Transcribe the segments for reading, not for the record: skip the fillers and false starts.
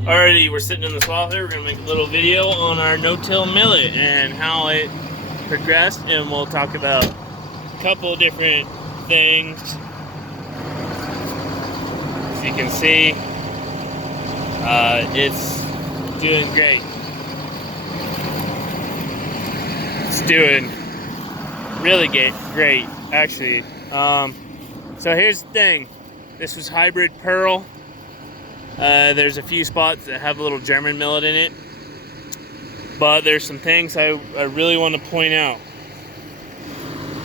Alrighty, we're sitting in the swath here. We're going to make a little video on our no-till millet and how it progressed, and we'll talk about a couple different things. As you can see, it's doing great. It's doing really great, actually. So here's the thing. This was hybrid pearl. There's a few spots that have a little German millet in it, but there's some things I really want to point out.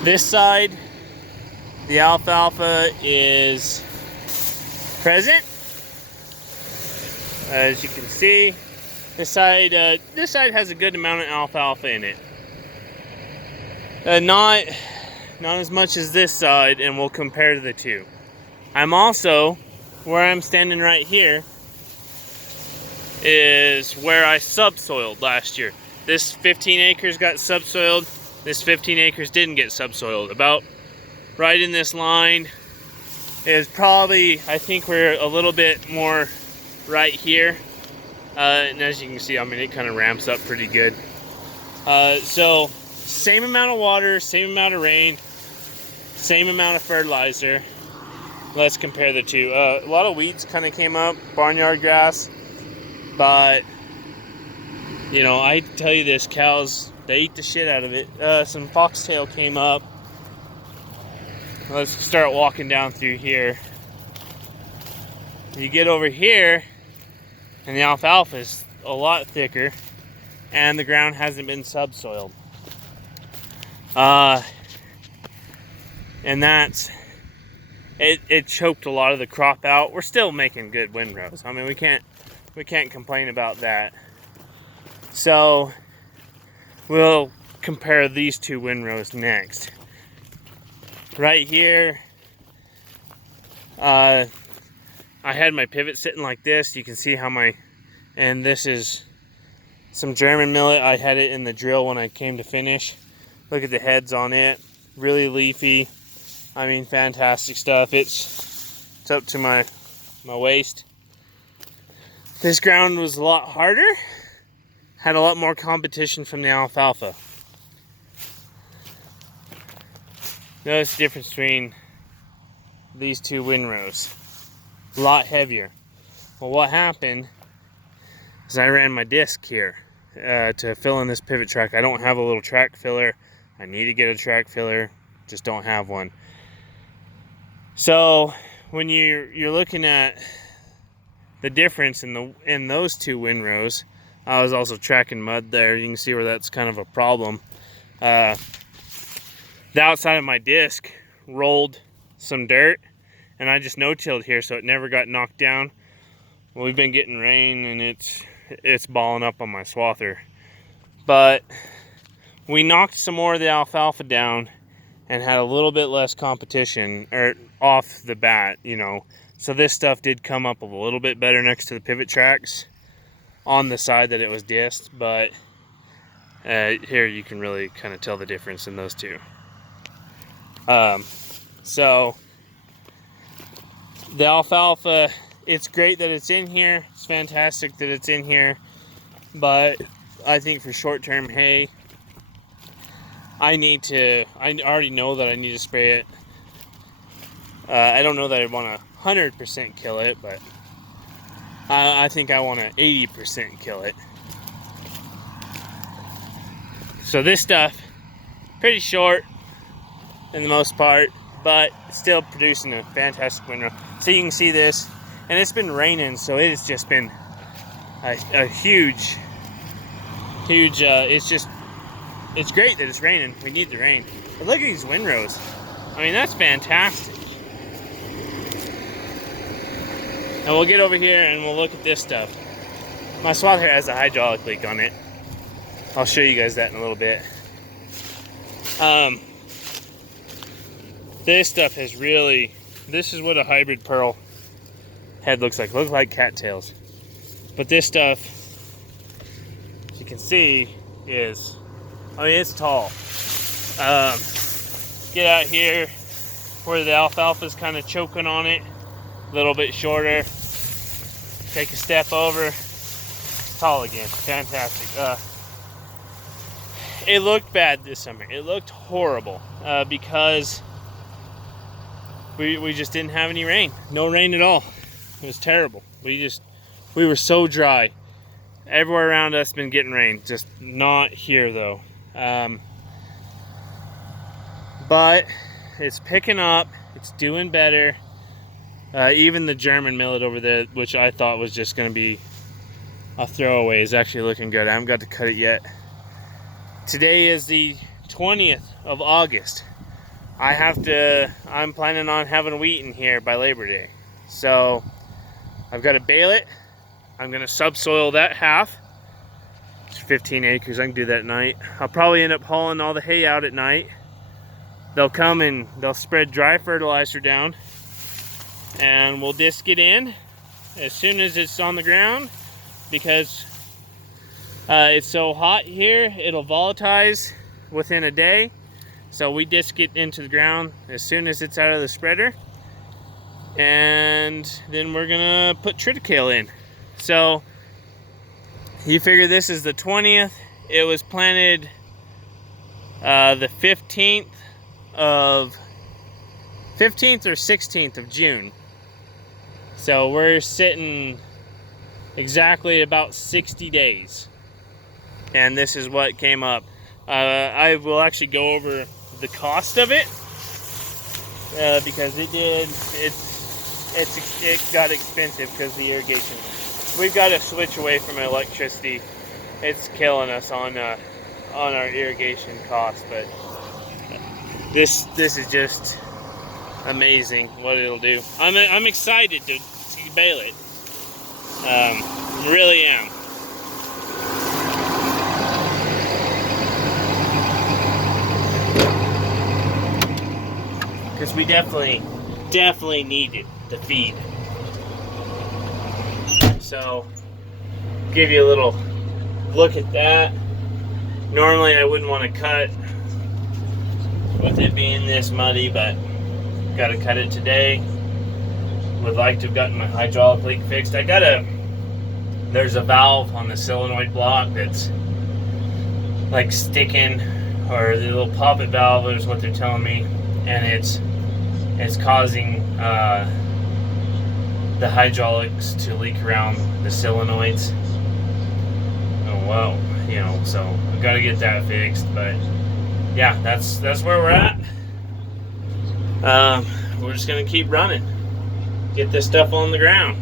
This side, the alfalfa is present, as you can see. This side has a good amount of alfalfa in it. Not as much as this side, and we'll compare the two. I'm also, where I'm standing right here, is where I subsoiled last year. This 15 acres got subsoiled. This 15 acres didn't get subsoiled. About right in this line is probably, I think we're a little bit more right here. And as you can see, I mean, it kind of ramps up pretty good. So same amount of water, same amount of rain, same amount of fertilizer. Let's compare the two. A lot of weeds kind of came up, barnyard grass, but you know, I tell you this, cows, they eat the shit out of it. Some foxtail came up. Let's start walking down through here. You get over here, and the alfalfa is a lot thicker, and the ground hasn't been subsoiled. And that's it choked a lot of the crop out. We're still making good windrows. I mean, we can't complain about that. So we'll compare these two windrows next. Right here, I had my pivot sitting like this. You can see how and this is some German millet. I had it in the drill when I came to finish. Look at the heads on it, really leafy. I mean, fantastic stuff. It's up to my waist. This ground was a lot harder, had a lot more competition from the alfalfa. Notice the difference between these two windrows. A lot heavier. Well, what happened is I ran my disc here to fill in this pivot track. I don't have a little track filler. I need to get a track filler, just don't have one. So when you're looking at the difference in those two windrows, I was also tracking mud there. You can see where that's kind of a problem. The outside of my disc rolled some dirt, and I just no-tilled here, so it never got knocked down. Well, we've been getting rain, and it's balling up on my swather. But we knocked some more of the alfalfa down and had a little bit less competition off the bat, you know. So this stuff did come up a little bit better next to the pivot tracks on the side that it was disced, but here you can really kind of tell the difference in those two. So the alfalfa, it's great that it's in here. It's fantastic that it's in here, but I think for short-term hay, I already know that I need to spray it. I don't know that I want to 100% kill it, but I think I want to 80% kill it. So this stuff, pretty short in the most part, but still producing a fantastic windrow. So you can see this, and it's been raining, so it has just been a huge, it's great that it's raining. We need the rain. But look at these windrows. I mean, that's fantastic. And we'll get over here and we'll look at this stuff. My swath here has a hydraulic leak on it. I'll show you guys that in a little bit. This stuff has really, this is what a hybrid pearl head looks like. Looks like cattails. But this stuff, as you can see, is, I mean, it's tall. Get out here where the alfalfa is kind of choking on it, a little bit shorter. Take a step over, it's tall again. Fantastic. It looked bad this summer. It looked horrible because we just didn't have any rain. No rain at all. It was terrible. We were so dry. Everywhere around us been getting rain, just not here though. But it's picking up. It's doing better. Even the German millet over there, which I thought was just going to be a throwaway, is actually looking good. I haven't got to cut it yet. Today is the 20th of August. I'm planning on having wheat in here by Labor Day. So I've got to bale it. I'm going to subsoil that half. It's 15 acres. I can do that at night. I'll probably end up hauling all the hay out at night. They'll come and they'll spread dry fertilizer down. And we'll disc it in as soon as it's on the ground, because it's so hot here, it'll volatilize within a day. So we disc it into the ground as soon as it's out of the spreader. And then we're gonna put tritcale in. So you figure this is the 20th. It was planted the 15th or 16th of June. So we're sitting exactly about 60 days. And this is what came up. I will actually go over the cost of it because it got expensive because of the irrigation. We've got to switch away from electricity. It's killing us on our irrigation costs, but this is just amazing what it'll do. I'm excited to bale it. Really am. Because we definitely need it to feed. So, give you a little look at that. Normally I wouldn't want to cut with it being this muddy, but got to cut it today. Would like to have gotten my hydraulic leak fixed. There's a valve on the solenoid block that's like sticking, or the little poppet valve is what they're telling me, and it's causing the hydraulics to leak around the solenoids. Oh well, so I've got to get that fixed. But yeah, that's where we're at. We're just gonna keep running, get this stuff on the ground.